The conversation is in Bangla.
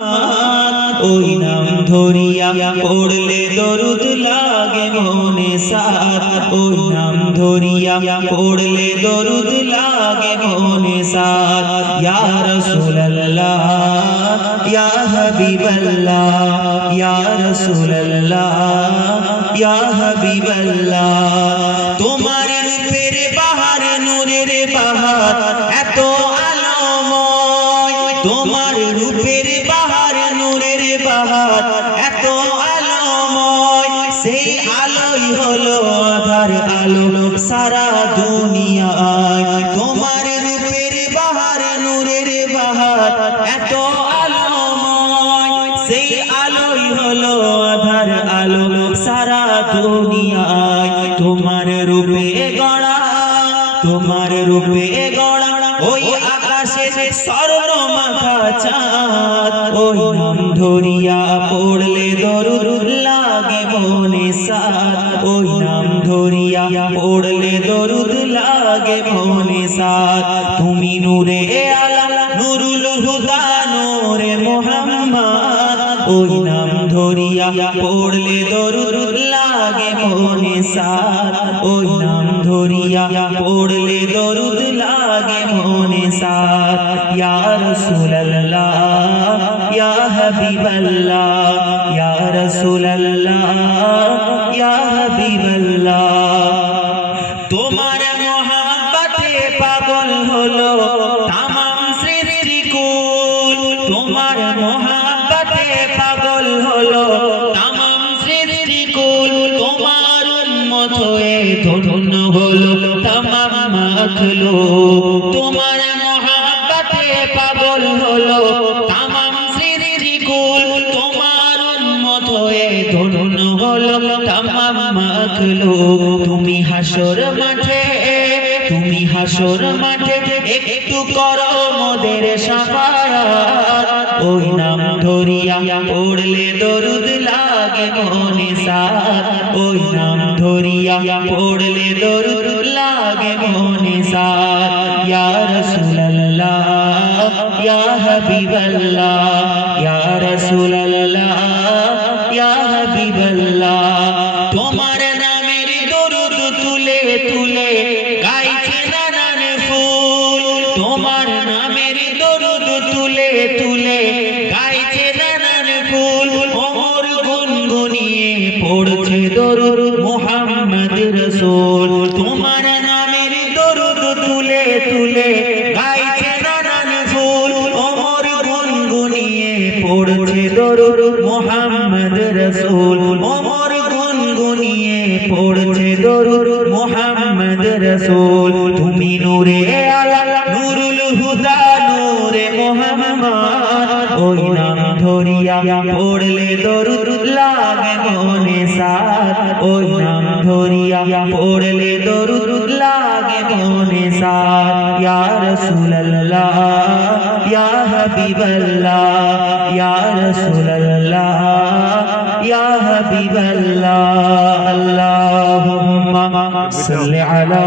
ওই নাম ধরিয়া পড়লে দরুদ লাগে মনে সাত। ওই নাম ধরিয়া পড়লে দরুদ লাগে মনে সাত। ইয়া রাসূলুল্লাহ ইয়া হাবিবাল্লাহ ইয়া রাসূলুল্লাহ ইয়া হাবিবাল্লাহ। তোমার রূপের বাহার নূরের বাহার এত আলোময়। তোমার রূপের বাহার নূরের বাহার এত আলোময়। সেই আলোই হলো আধার আলো সারা দুনিয়ায়। তোমার রূপের বাহার নূরের বাহার এত আলোময়। সেই আলোই হলো আধার আলো সারা দুনিয়ায়। তোমার রূপে গড়া তোমার রূপে গড়া ওই আকাশে স্বর্ণ মাখা চাঁদ। ওই নাম ধরিয়া পড়লে দরুদ লাগে মনে সাত। ওই নাম ধরিয়া পড়লে দরুদ লাগে মনে সাত। তুমি নূরে আলা নুরুল হুদা নূরে মুহাম্মদ। ওই নাম ধরিয়া পড়লে দরুদ লাগে মনে সাত। ওই নাম ধরিয়া পড়লে দরুদ লাগে মনে সাত। ইয়া রাসূলুল্লাহ ইয়া হাবিবাল্লাহ ইয়া রাসূলুল্লাহ ইয়া হাবিবাল্লাহ। তোমার মহব্বতে পাগল হলো তামাম সৃষ্টিকুল। তোমার মহব্বতে পাগল হলো তামাম সৃষ্টিকুল। তোমার উম্মত হয়ে ধন্য হলো তামাম মাখলুক। তোমার মহব্বতে পাগল হলো তামাম সৃষ্টিকুল। তোমার উম্মত হয়ে ধন্য হলো তামাম মাখলুক। তুমি হাসর মাঠে তুমি হাসর মাঠে একটু করো মোদের শাফায়াত। ওই নাম ধরিয়া পড়লে দরুদ লাগে মনে সাত। ওই নাম ধরিয়া পড়লে দরুদ লাগে মনে সাত। ইয়া রাসূলুল্লাহ ইয়া হাবিবাল্লাহ ইয়া রাসূলুল্লাহ ইয়া হাবিবাল্লাহ। তোমার নামের দরুদ তুলে তুলে গাইছে নানান ফুল। তোমার নামের দরুদ তুলে তুলে গাইছে নানান ফুল। ওমর গুনগুনিয়ে পড়ছে দরুদ মুহাম্মদ রাসূল। তোমার নামের দরুদ তুলে তুলে গাইছে নানান ফুল। ওমর গুনগুনিয়ে পড়ছে দরুদ মুহাম্মদ রাসূল। ওমর গুনগুনিয়ে পড়ছে দরুদ মুহাম্মদ রাসূল। তুমি নূরে আলা নুরুল হুদা নূরে মুহাম্মদ। ওই নাম ধরিয়া পড়লে দরুদ লাগে মনে সাত। ওই নাম ধরিয়া পড়লে দরুদ লাগে মনে সাত। ইয়া রাসূলুল্লাহ ইয়া হাবিবাল্লাহ ইয়া রাসূলুল্লাহ ইয়া হাবিবাল্লাহ। আল্লাহুম্মা সাল্লি আলা